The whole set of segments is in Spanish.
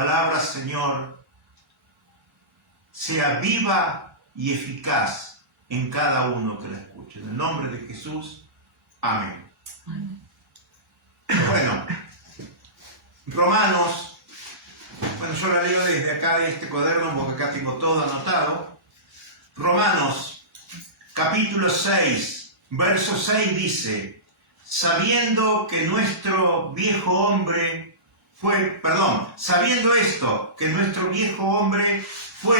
palabra, Señor, sea viva y eficaz en cada uno que la escuche. En el nombre de Jesús, amén. Amén. Bueno, Romanos, yo la leo desde acá de este cuaderno porque acá tengo todo anotado. Romanos, capítulo 6, verso 6 dice: sabiendo que nuestro viejo hombre sabiendo esto, que nuestro viejo hombre fue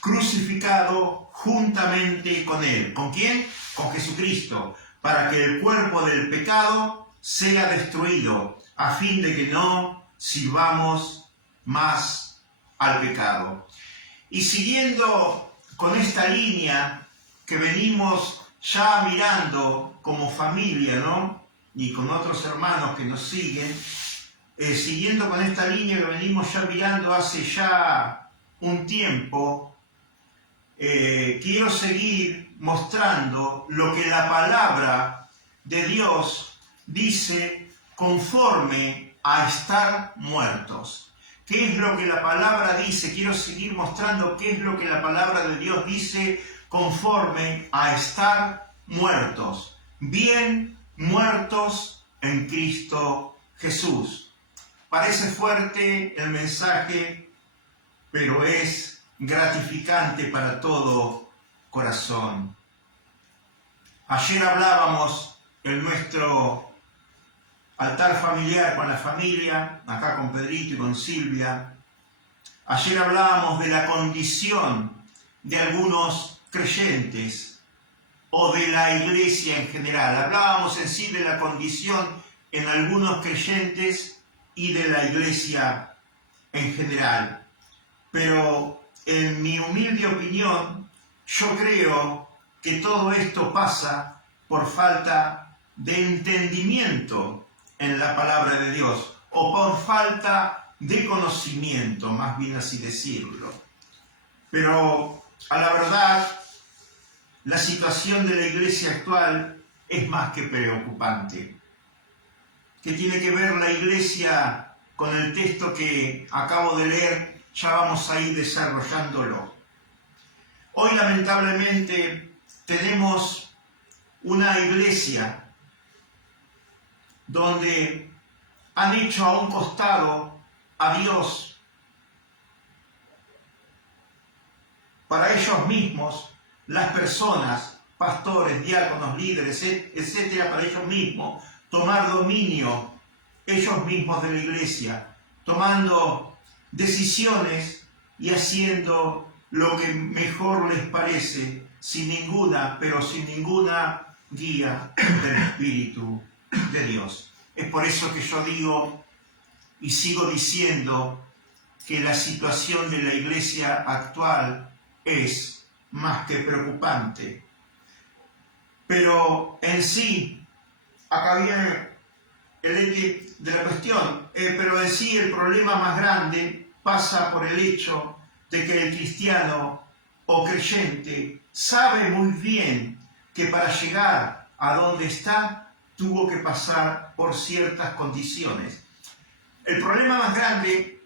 crucificado juntamente con él. ¿Con quién? Con Jesucristo, para que el cuerpo del pecado sea destruido, a fin de que no sirvamos más al pecado. Y siguiendo con esta línea que venimos ya mirando como familia, ¿no? Y con otros hermanos que nos siguen, siguiendo con esta línea que venimos ya mirando hace ya un tiempo, quiero seguir mostrando lo que la palabra de Dios dice conforme a estar muertos. ¿Qué es lo que la palabra dice? Quiero seguir mostrando qué es lo que la palabra de Dios dice conforme a estar muertos. Bien muertos en Cristo Jesús. Parece fuerte el mensaje, pero es gratificante para todo corazón. Ayer hablábamos en nuestro altar familiar con la familia, acá con Pedrito y con Silvia. Ayer hablábamos de la condición de algunos creyentes o de la iglesia en general. Hablábamos en sí de la condición en algunos creyentes y de la iglesia en general. Pero en mi humilde opinión, yo creo que todo esto pasa por falta de entendimiento en la palabra de Dios, o por falta de conocimiento, más bien así decirlo. Pero a la verdad, la situación de la iglesia actual es más que preocupante. ¿Qué tiene que ver la iglesia con el texto que acabo de leer? Ya vamos a ir desarrollándolo. Hoy lamentablemente tenemos una iglesia donde han hecho a un costado a Dios para ellos mismos, las personas, pastores, diáconos, líderes, etcétera, para ellos mismos, tomar dominio ellos mismos de la iglesia, tomando decisiones y haciendo lo que mejor les parece, sin ninguna guía del Espíritu de Dios. Es por eso que yo digo y sigo diciendo que la situación de la iglesia actual es más que preocupante. Pero en sí, acá viene el eje de la cuestión, pero en sí el problema más grande pasa por el hecho de que el cristiano o creyente sabe muy bien que para llegar a donde está tuvo que pasar por ciertas condiciones. El problema más grande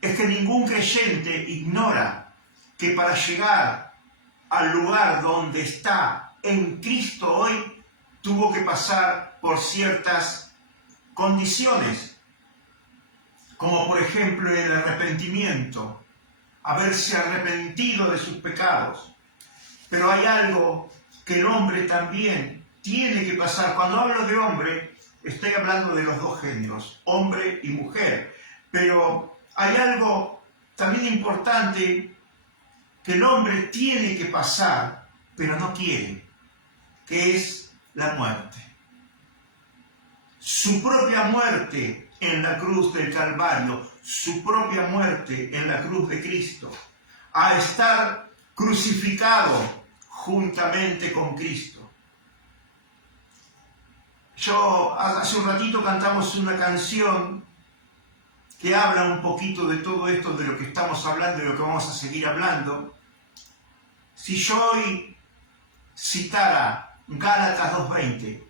es que ningún creyente ignora que para llegar al lugar donde está en Cristo hoy, tuvo que pasar por ciertas condiciones, como por ejemplo el arrepentimiento, haberse arrepentido de sus pecados. Pero hay algo que el hombre también tiene que pasar. Cuando hablo de hombre, estoy hablando de los dos géneros, hombre y mujer. Pero hay algo también importante que el hombre tiene que pasar, pero no quiere, que es la muerte. Su propia muerte en la cruz del Calvario, su propia muerte en la cruz de Cristo, a estar crucificado juntamente con Cristo. Hace un ratito cantamos una canción que habla un poquito de todo esto, de lo que estamos hablando y de lo que vamos a seguir hablando. Si yo hoy citara Gálatas 2:20,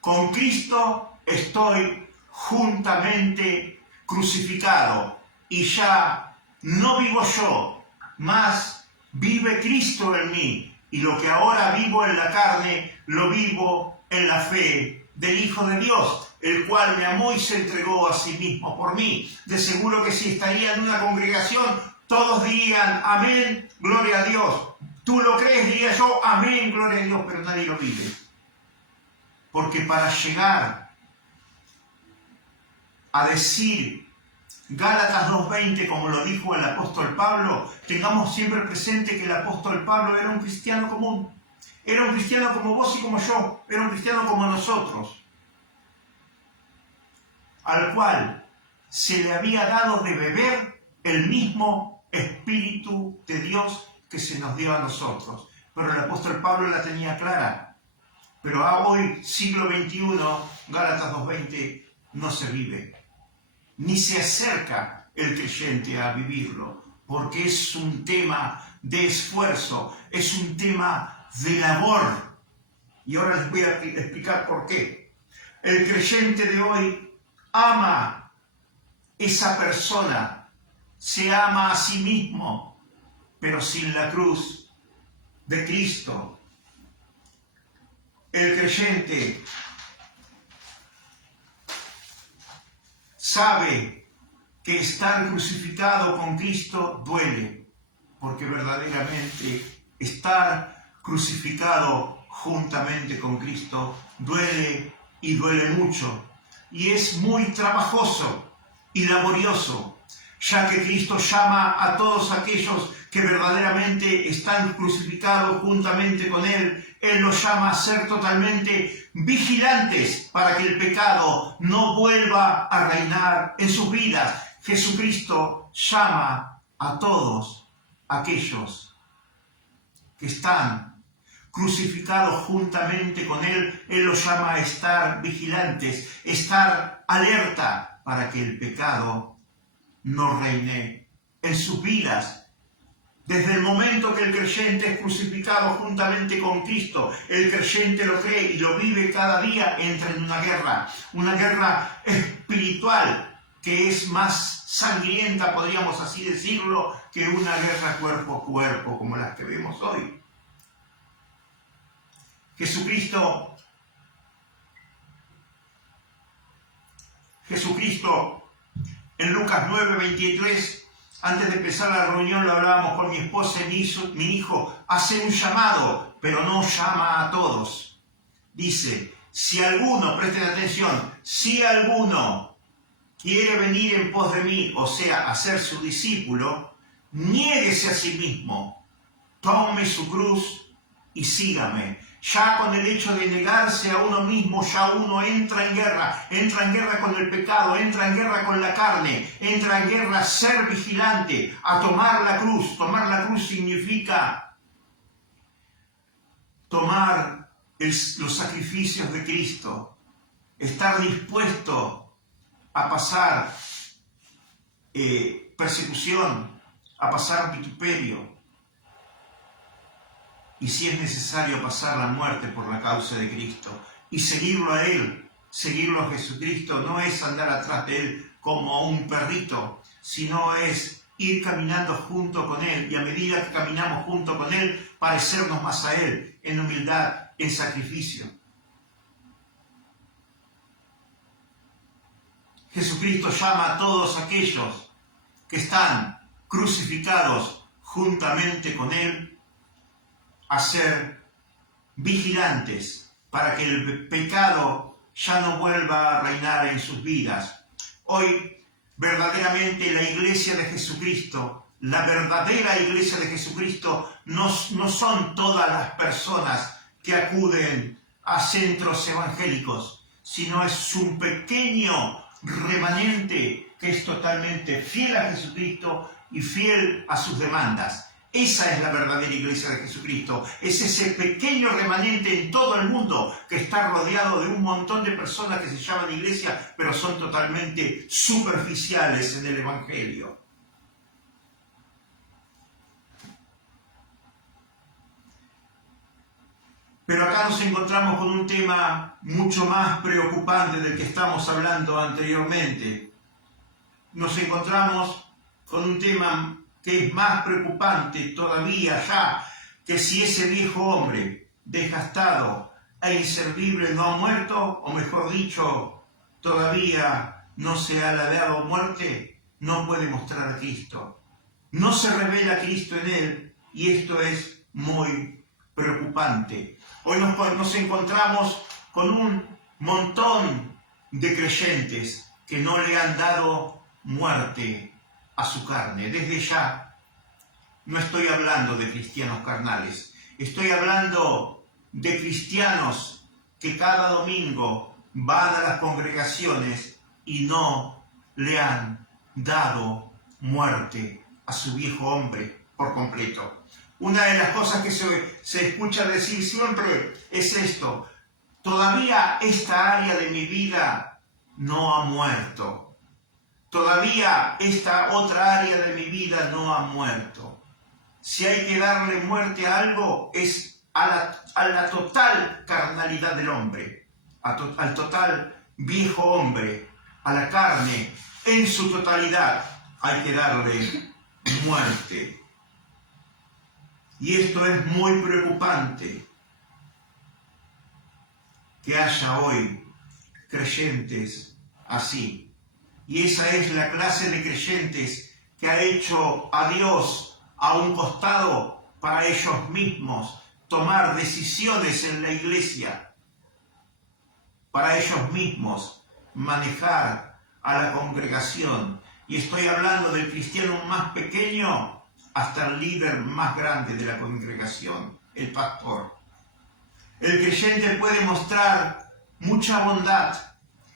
con Cristo estoy juntamente crucificado. y ya no vivo yo, mas vive Cristo en mí, y lo que ahora vivo en la carne, lo vivo en la fe del Hijo de Dios, el cual me amó y se entregó a sí mismo por mí. De seguro que si estaría en una congregación, todos dirían, amén, gloria a Dios. Tú lo crees, diría yo, amén, gloria a Dios, pero nadie lo vive. Porque para llegar a decir Gálatas 2:20, como lo dijo el apóstol Pablo, tengamos siempre presente que el apóstol Pablo era un cristiano común. Era un cristiano como vos y como yo. Era un cristiano como nosotros. Al cual se le había dado de beber el mismo Espíritu de Dios que se nos dio a nosotros. Pero el apóstol Pablo la tenía clara. Pero hoy, siglo XXI, Gálatas 2:20, no se vive. Ni se acerca el creyente a vivirlo, porque es un tema de esfuerzo, es un tema de labor. Y ahora les voy a explicar por qué. El creyente de hoy ama esa persona, se ama a sí mismo, pero sin la cruz de Cristo. El creyente sabe que estar crucificado con Cristo duele, porque verdaderamente estar crucificado juntamente con Cristo duele y duele mucho, y es muy trabajoso y laborioso, ya que Cristo llama a todos aquellos que verdaderamente están crucificados juntamente con Él. Él los llama a ser totalmente vigilantes para que el pecado no vuelva a reinar en sus vidas. Jesucristo llama a todos aquellos que están crucificados juntamente con Él. Él los llama a estar vigilantes, estar alerta para que el pecado no reine en sus vidas. Desde el momento que el creyente es crucificado juntamente con Cristo, el creyente lo cree y lo vive cada día, entra en una guerra espiritual que es más sangrienta, podríamos así decirlo, que una guerra cuerpo a cuerpo como las que vemos hoy. Jesucristo en Lucas 9:23, antes de empezar la reunión lo hablábamos con mi esposa y mi hijo, hace un llamado, pero no llama a todos. Dice, si alguno, presten atención, si alguno quiere venir en pos de mí, o sea, hacer su discípulo, niéguese a sí mismo, tome su cruz y sígame. Ya con el hecho de negarse a uno mismo, ya uno entra en guerra con el pecado, entra en guerra con la carne, entra en guerra a ser vigilante, a tomar la cruz. Tomar la cruz significa tomar los sacrificios de Cristo, estar dispuesto a pasar persecución, a pasar vituperio, y si es necesario pasar la muerte por la causa de Cristo, y seguirlo a Él, seguirlo a Jesucristo, no es andar atrás de Él como un perrito, sino es ir caminando junto con Él, y a medida que caminamos junto con Él, parecernos más a Él, en humildad, en sacrificio. Jesucristo llama a todos aquellos que están crucificados juntamente con Él a ser vigilantes para que el pecado ya no vuelva a reinar en sus vidas. Hoy, verdaderamente, la iglesia de Jesucristo, la verdadera iglesia de Jesucristo, no son todas las personas que acuden a centros evangélicos, sino es un pequeño remanente que es totalmente fiel a Jesucristo y fiel a sus demandas. Esa es la verdadera iglesia de Jesucristo. Es ese pequeño remanente en todo el mundo que está rodeado de un montón de personas que se llaman iglesia, pero son totalmente superficiales en el evangelio. Pero acá nos encontramos con un tema mucho más preocupante del que estamos hablando anteriormente. Nos encontramos con un tema que es más preocupante todavía ya, que si ese viejo hombre desgastado e inservible no ha muerto, o mejor dicho, todavía no se ha dado muerte, no puede mostrar a Cristo. No se revela Cristo en él, y esto es muy preocupante. Hoy nos encontramos con un montón de creyentes que no le han dado muerte a su carne. Desde ya, no estoy hablando de cristianos carnales, estoy hablando de cristianos que cada domingo van a las congregaciones y no le han dado muerte a su viejo hombre por completo. Una de las cosas que se escucha decir siempre es esto: todavía esta área de mi vida no ha muerto. Todavía esta otra área de mi vida no ha muerto. Si hay que darle muerte a algo, es a la total carnalidad del hombre, al total viejo hombre, a la carne en su totalidad. Hay que darle muerte. Y esto es muy preocupante, que haya hoy creyentes así. Y esa es la clase de creyentes que ha hecho a Dios a un costado para ellos mismos tomar decisiones en la iglesia, para ellos mismos manejar a la congregación. Y estoy hablando del cristiano más pequeño hasta el líder más grande de la congregación, el pastor. El creyente puede mostrar mucha bondad.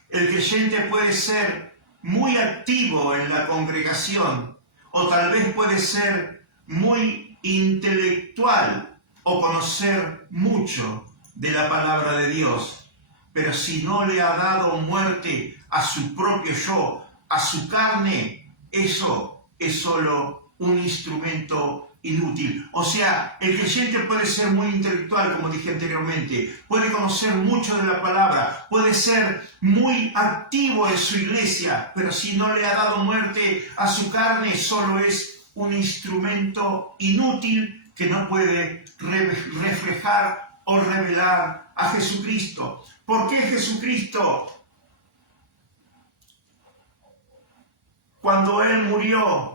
El creyente puede ser muy activo en la congregación, o tal vez puede ser muy intelectual o conocer mucho de la palabra de Dios. Pero si no le ha dado muerte a su propio yo, a su carne, eso es solo un instrumento inútil. O sea, el creyente puede ser muy intelectual, como dije anteriormente, puede conocer mucho de la palabra, puede ser muy activo en su iglesia, pero si no le ha dado muerte a su carne, solo es un instrumento inútil que no puede reflejar o revelar a Jesucristo. ¿Por qué Jesucristo, cuando Él murió,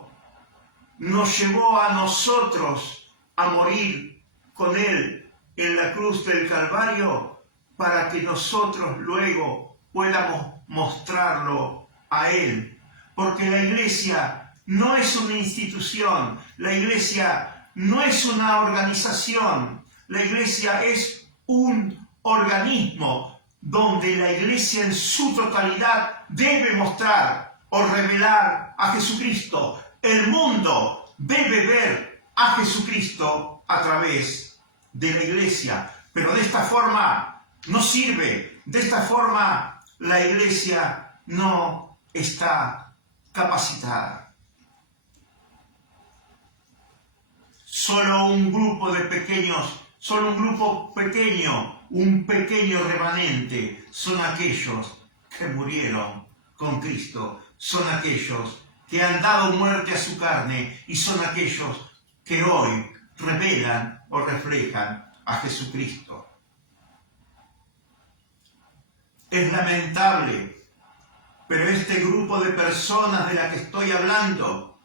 nos llevó a nosotros a morir con Él en la cruz del Calvario, para que nosotros luego podamos mostrarlo a Él? Porque la iglesia no es una institución, la iglesia no es una organización, la iglesia es un organismo donde la iglesia en su totalidad debe mostrar o revelar a Jesucristo. El mundo debe ver a Jesucristo a través de la iglesia, pero de esta forma no sirve, de esta forma la iglesia no está capacitada. Solo un grupo pequeño, un pequeño remanente son aquellos que murieron con Cristo, son aquellos que han dado muerte a su carne y son aquellos que hoy revelan o reflejan a Jesucristo. Es lamentable, pero este grupo de personas de la que estoy hablando,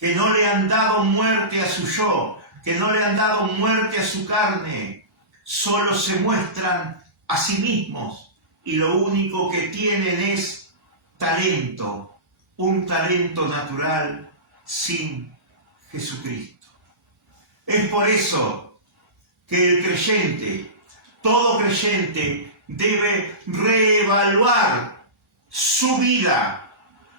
que no le han dado muerte a su yo, que no le han dado muerte a su carne, solo se muestran a sí mismos y lo único que tienen es talento, un talento natural sin Jesucristo. Es por eso que el creyente, todo creyente, debe reevaluar su vida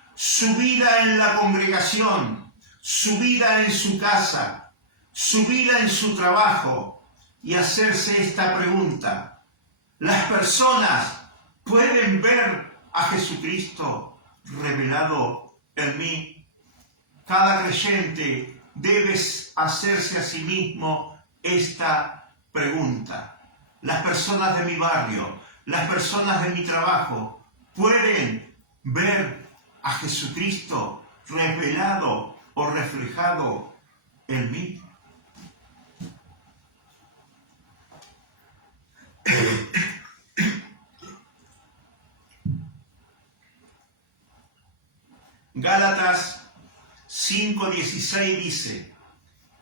en la congregación, su vida en su casa, su vida en su trabajo, y hacerse esta pregunta: ¿las personas pueden ver a Jesucristo revelado en mí? Cada creyente debe hacerse a sí mismo esta pregunta. Las personas de mi barrio, las personas de mi trabajo, ¿pueden ver a Jesucristo revelado o reflejado en mí? Gálatas 5:16 dice: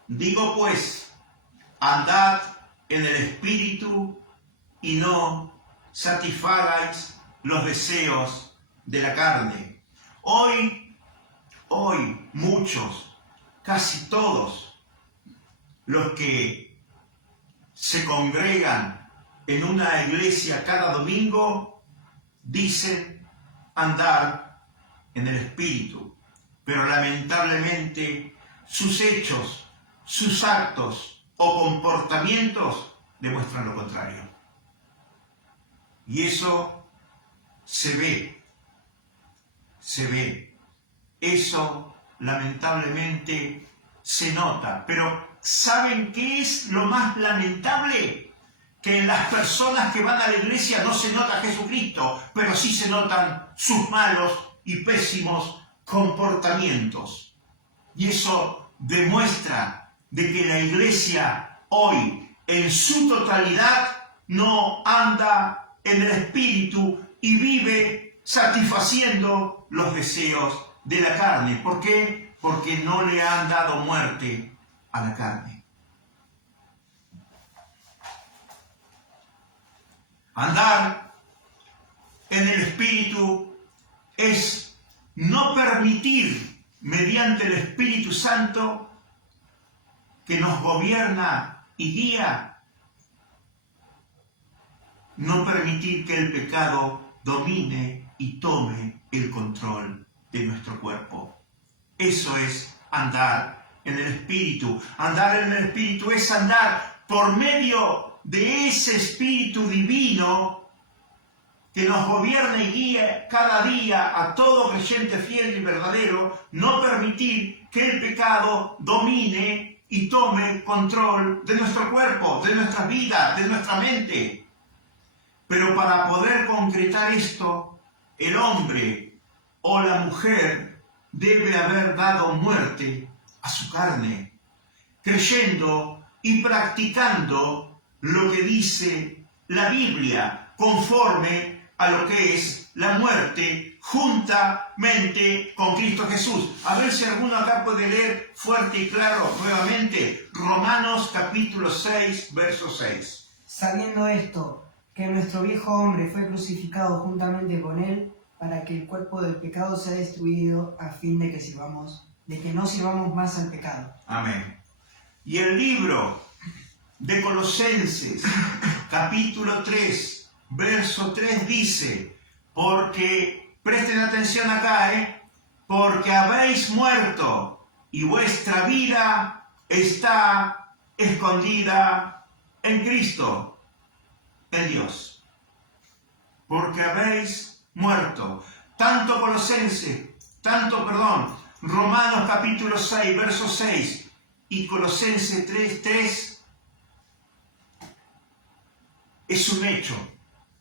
digo pues, andad en el Espíritu y no satisfagáis los deseos de la carne. Hoy muchos, casi todos los que se congregan en una iglesia cada domingo dicen andar en el Espíritu, pero lamentablemente sus hechos, sus actos o comportamientos demuestran lo contrario. Y eso se ve. Eso lamentablemente se nota. Pero ¿saben qué es lo más lamentable? Que en las personas que van a la iglesia no se nota Jesucristo, pero sí se notan sus malos y pésimos comportamientos. Y eso demuestra de que la iglesia hoy, en su totalidad, no anda en el Espíritu y vive satisfaciendo los deseos de la carne. ¿Por qué? Porque no le han dado muerte a la carne. Andar en el Espíritu es no permitir, mediante el Espíritu Santo que nos gobierna y guía, no permitir que el pecado domine y tome el control de nuestro cuerpo. Eso es andar en el Espíritu. Andar en el Espíritu es andar por medio de ese Espíritu divino que nos gobierna y guía cada día a todo creyente fiel y verdadero, no permitir que el pecado domine y tome control de nuestro cuerpo, de nuestra vida, de nuestra mente. Pero para poder concretar esto, el hombre o la mujer debe haber dado muerte a su carne, creyendo y practicando lo que dice la Biblia, conforme a lo que es la muerte juntamente con Cristo Jesús. A ver si alguno acá puede leer fuerte y claro nuevamente Romanos capítulo 6, verso 6. Sabiendo esto, que nuestro viejo hombre fue crucificado juntamente con él, para que el cuerpo del pecado sea destruido, a fin de que no sirvamos más al pecado. Amén. Y el libro de Colosenses, capítulo 3, verso 3 dice, porque, presten atención acá, porque habéis muerto y vuestra vida está escondida en Cristo, en Dios. Porque habéis muerto. Romanos capítulo 6, verso 6 y Colosenses 3 es un hecho.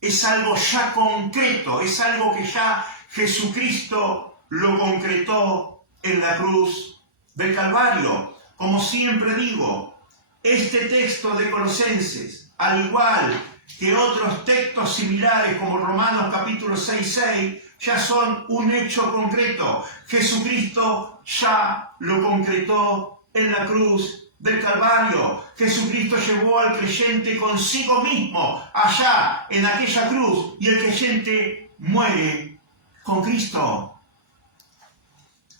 Es algo ya concreto, es algo que ya Jesucristo lo concretó en la cruz del Calvario. Como siempre digo, este texto de Colosenses, al igual que otros textos similares como Romanos capítulo 6, ya son un hecho concreto. Jesucristo ya lo concretó en la cruz del Calvario. Jesucristo llevó al creyente consigo mismo allá en aquella cruz y el creyente muere con Cristo.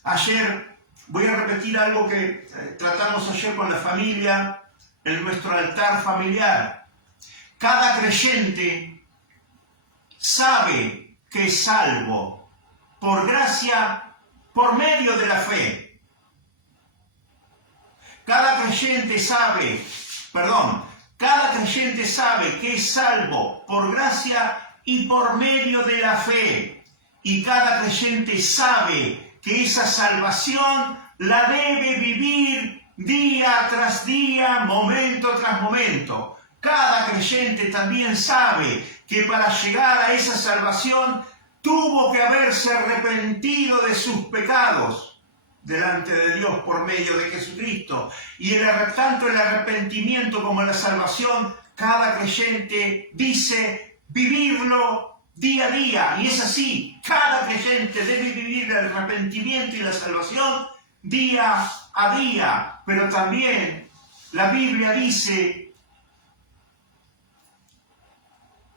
Ayer, voy a repetir algo que tratamos ayer con la familia en nuestro altar familiar. Cada creyente sabe que es salvo por gracia, por medio de la fe. Cada creyente sabe que es salvo por gracia y por medio de la fe. Y cada creyente sabe que esa salvación la debe vivir día tras día, momento tras momento. Cada creyente también sabe que para llegar a esa salvación tuvo que haberse arrepentido de sus pecados. delante de Dios por medio de Jesucristo. Y tanto el arrepentimiento como la salvación, cada creyente dice vivirlo día a día. Y es así, cada creyente debe vivir el arrepentimiento y la salvación día a día. Pero también la Biblia dice: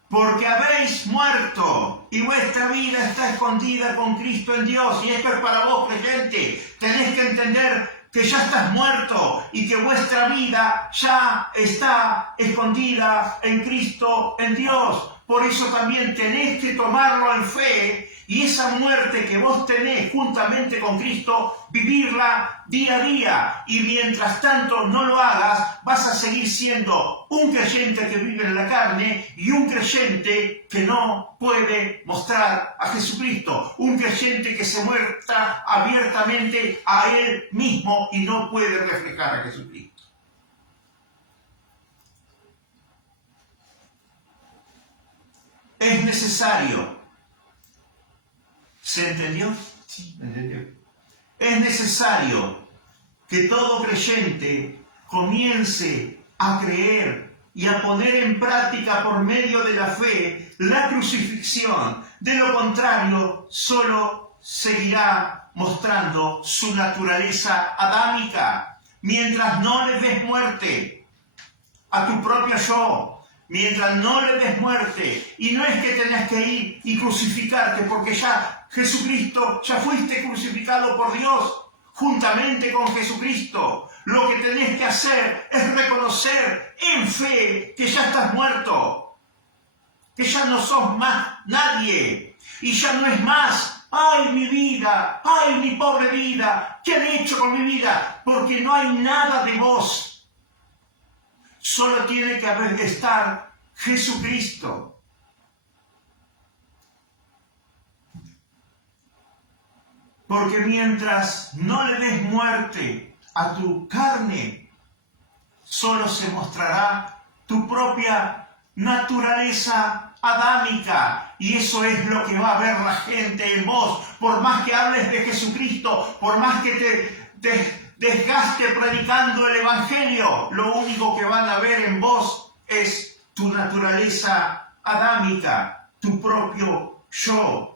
porque habéis muerto y vuestra vida está escondida con Cristo en Dios. Y esto es para vos, creyente. Tenés que entender que ya estás muerto y que vuestra vida ya está escondida en Cristo en Dios. Por eso también tenés que tomarlo en fe, y esa muerte que vos tenés juntamente con Cristo, vivirla día a día. Y mientras tanto no lo hagas, vas a seguir siendo un creyente que vive en la carne y un creyente que no puede mostrar a Jesucristo. Un creyente que se muestra abiertamente a él mismo y no puede reflejar a Jesucristo. Es necesario. ¿Se entendió? Sí, entendió. Es necesario que todo creyente comience a creer y a poner en práctica por medio de la fe la crucifixión. De lo contrario, solo seguirá mostrando su naturaleza adámica. Mientras no le des muerte a tu propio yo, mientras no le des muerte, y no es que tenés que ir y crucificarte, porque ya Jesucristo, ya fuiste crucificado por Dios juntamente con Jesucristo. Lo que tenés que hacer es reconocer en fe que ya estás muerto, que ya no sos más nadie, y ya no es más: ¡ay, mi vida! ¡Ay, mi pobre vida! ¿Qué han hecho con mi vida? Porque no hay nada de vos. Solo tiene que estar Jesucristo. Porque mientras no le des muerte a tu carne, solo se mostrará tu propia naturaleza adámica. Y eso es lo que va a ver la gente en vos. Por más que hables de Jesucristo, por más que te desgaste predicando el Evangelio, lo único que van a ver en vos es tu naturaleza adámica, tu propio yo.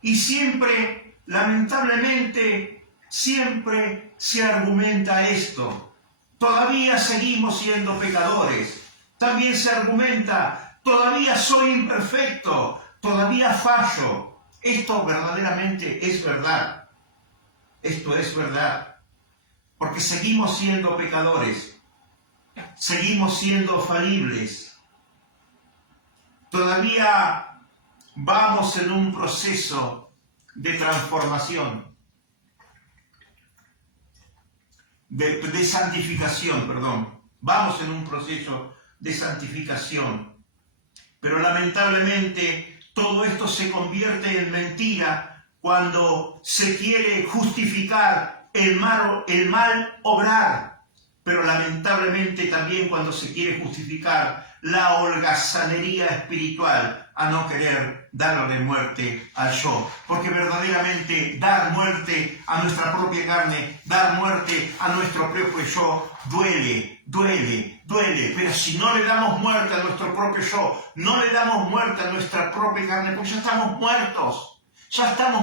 Y siempre, lamentablemente, siempre se argumenta esto. Todavía seguimos siendo pecadores. También se argumenta: todavía soy imperfecto, todavía fallo. Esto verdaderamente es verdad. Esto es verdad. Porque seguimos siendo pecadores. Seguimos siendo falibles. Todavía vamos en un proceso de transformación, de santificación, perdón. Vamos en un proceso de santificación. Pero lamentablemente todo esto se convierte en mentira cuando se quiere justificar el mal obrar. Pero lamentablemente también cuando se quiere justificar la holgazanería espiritual, a no querer darle muerte al yo. Porque verdaderamente dar muerte a nuestra propia carne, dar muerte a nuestro propio yo, duele. Pero si no le damos muerte a nuestro propio yo, no le damos muerte a nuestra propia carne, pues ya estamos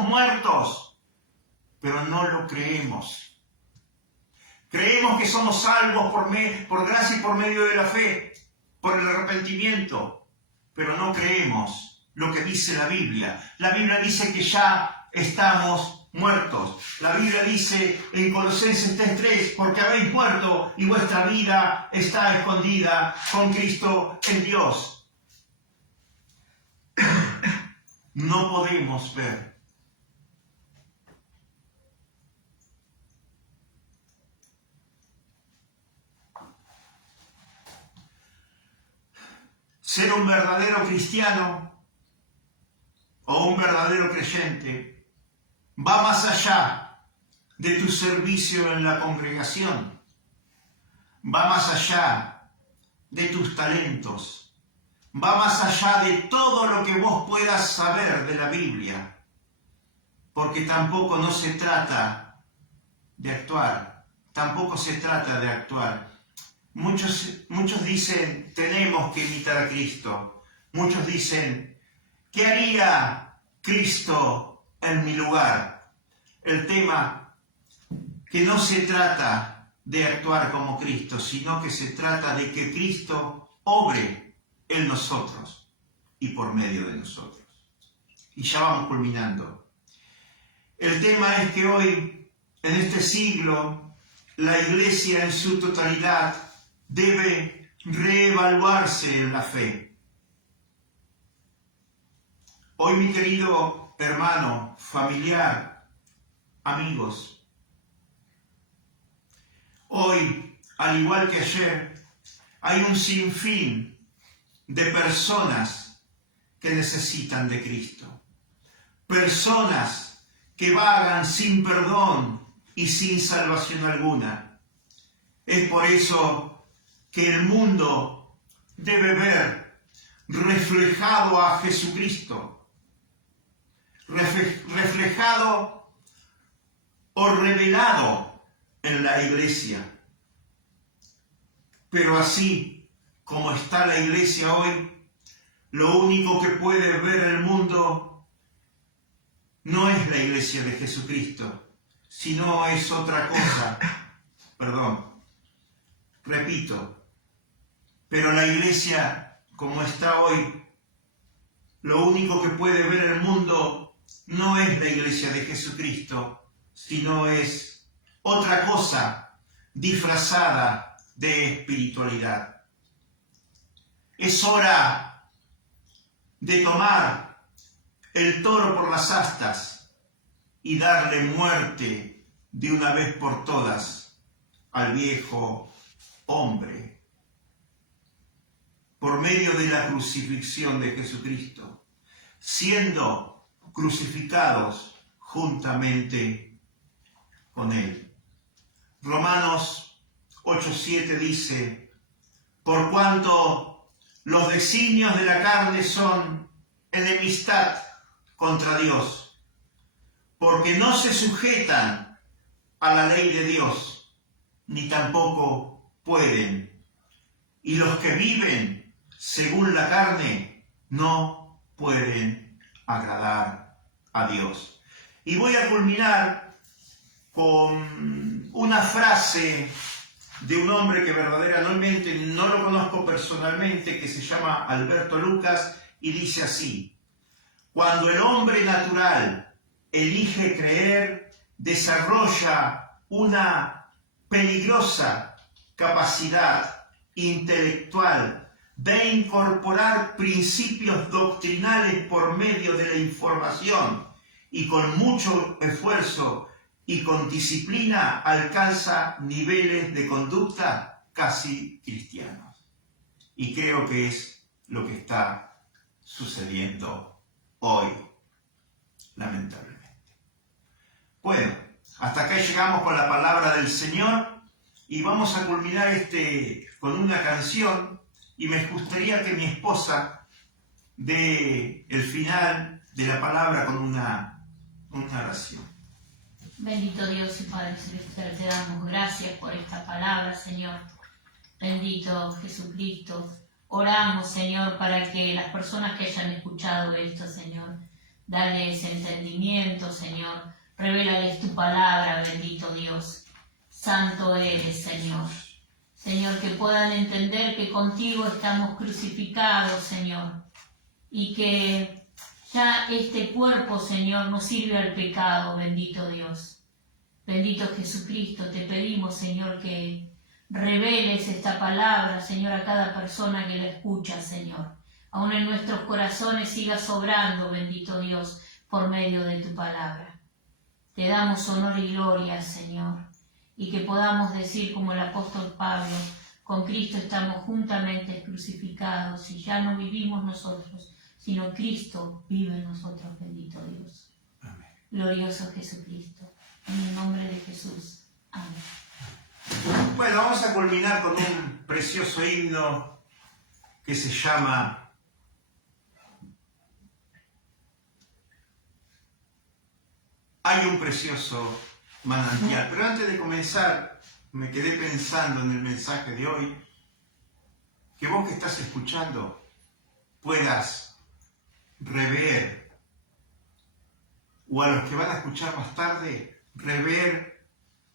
muertos. Pero no lo creemos. Creemos que somos salvos por gracia y por medio de la fe, por el arrepentimiento. Pero no creemos lo que dice la Biblia. La Biblia dice que ya estamos muertos. La Biblia dice en Colosenses 3:3: porque habéis muerto y vuestra vida está escondida con Cristo en Dios. No podemos ver. Ser un verdadero cristiano o un verdadero creyente va más allá de tu servicio en la congregación, va más allá de tus talentos, va más allá de todo lo que vos puedas saber de la Biblia. porque tampoco no se trata de actuar, tampoco se trata de actuar. Muchos dicen, tenemos que imitar a Cristo. Muchos dicen, ¿qué haría Cristo en mi lugar? El tema que no se trata de actuar como Cristo, sino que se trata de que Cristo obre en nosotros y por medio de nosotros. Y ya vamos culminando. El tema es que hoy, en este siglo, la Iglesia en su totalidad debe reevaluarse en la fe. Hoy, mi querido hermano, familiar, amigos, hoy, al igual que ayer, hay un sinfín de personas que necesitan de Cristo. Personas que vagan sin perdón y sin salvación alguna. Es por eso que el mundo debe ver reflejado a Jesucristo, reflejado o revelado en la Iglesia. Pero así como está la Iglesia hoy, lo único que puede ver el mundo no es la Iglesia de Jesucristo, sino es otra cosa. Repito, pero la Iglesia como está hoy, lo único que puede ver el mundo no es la Iglesia de Jesucristo, sino es otra cosa disfrazada de espiritualidad. Es hora de tomar el toro por las astas y darle muerte de una vez por todas al viejo hombre por medio de la crucifixión de Jesucristo, siendo crucificados juntamente con Él. Romanos 8:7 dice, por cuanto los designios de la carne son enemistad contra Dios, porque no se sujetan a la ley de Dios, ni tampoco pueden. Y los que viven según la carne no pueden agradar a Dios. Y voy a culminar con una frase de un hombre que verdaderamente no lo conozco personalmente, que se llama Alberto Lucas, y dice así: cuando el hombre natural elige creer, desarrolla una peligrosa capacidad intelectual de incorporar principios doctrinales por medio de la información y con mucho esfuerzo y con disciplina alcanza niveles de conducta casi cristianos. Y creo que es lo que está sucediendo hoy, lamentablemente. Bueno, hasta acá llegamos con la palabra del Señor y vamos a culminar con una canción, y me gustaría que mi esposa dé el final de la palabra con una oración. Bendito Dios y Padre Celestial, te damos gracias por esta palabra, Señor. Bendito Jesucristo. Oramos, Señor, para que las personas que hayan escuchado esto, Señor, dales entendimiento, Señor. Revélales tu palabra, bendito Dios. Santo eres, Señor. Señor, que puedan entender que contigo estamos crucificados, Señor, y que ya este cuerpo, Señor, no sirve al pecado, bendito Dios. Bendito Jesucristo, te pedimos, Señor, que reveles esta palabra, Señor, a cada persona que la escucha, Señor. Aún en nuestros corazones siga sobrando, bendito Dios, por medio de tu palabra. Te damos honor y gloria, Señor, y que podamos decir como el apóstol Pablo, con Cristo estamos juntamente crucificados y ya no vivimos nosotros, sino Cristo vive en nosotros, bendito Dios. Amén. Glorioso Jesucristo. En el nombre de Jesús. Amén. Bueno, vamos a culminar con un precioso himno que se llama hay un precioso manantial. Pero antes de comenzar, me quedé pensando en el mensaje de hoy, que vos que estás escuchando puedas rever, o a los que van a escuchar más tarde, rever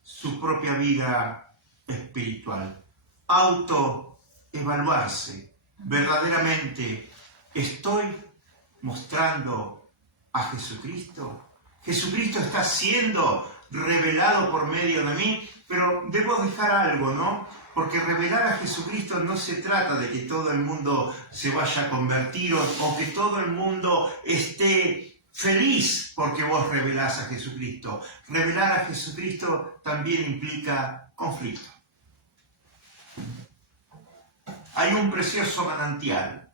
su propia vida espiritual, autoevaluarse. Verdaderamente, ¿estoy mostrando a Jesucristo? Jesucristo está siendo revelado por medio de mí, pero debo dejar algo, ¿no? Porque revelar a Jesucristo no se trata de que todo el mundo se vaya a convertir o que todo el mundo esté feliz porque vos revelás a Jesucristo. Revelar a Jesucristo también implica conflicto. Hay un precioso manantial.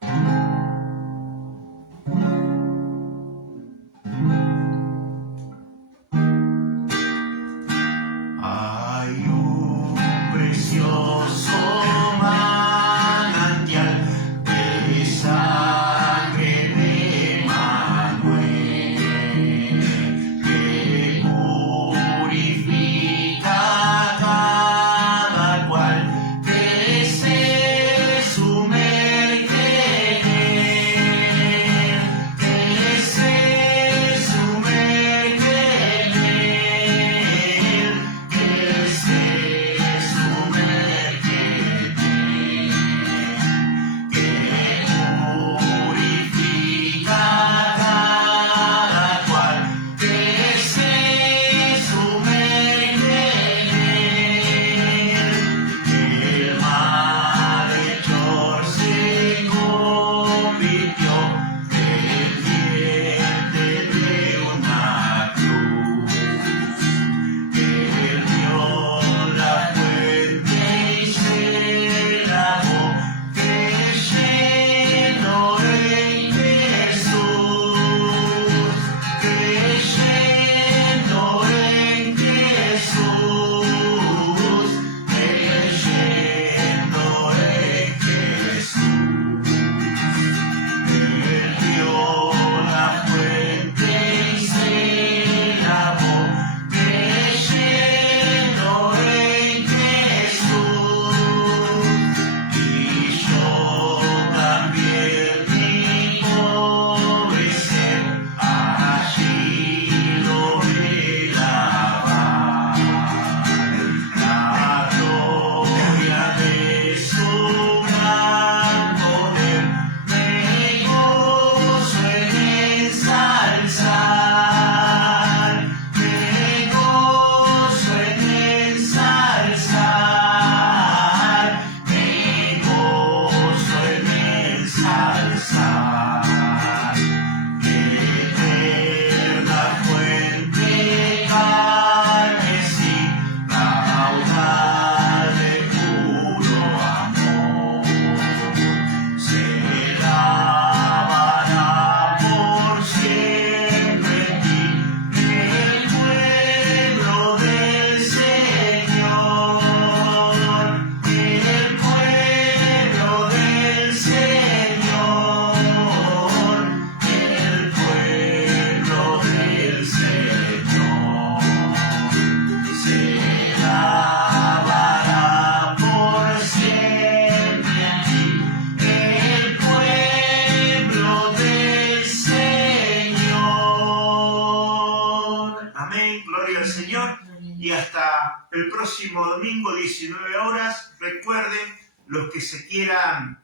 Y hasta el próximo domingo, 19 horas. Recuerden, los que se quieran,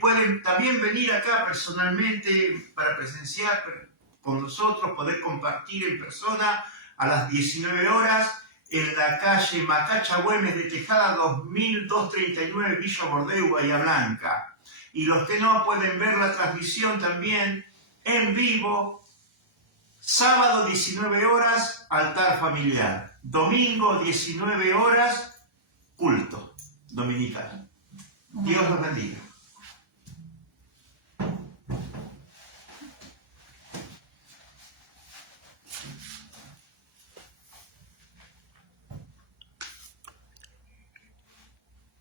pueden también venir acá personalmente para presenciar con nosotros, poder compartir en persona a las 19 horas en la calle Macacha Güemes de Tejada 2239, Villa Bordeu, Bahía Blanca. Y los que no pueden ver la transmisión también en vivo, sábado 19 horas, altar familiar. Domingo 19 horas, culto dominical. Dios los bendiga.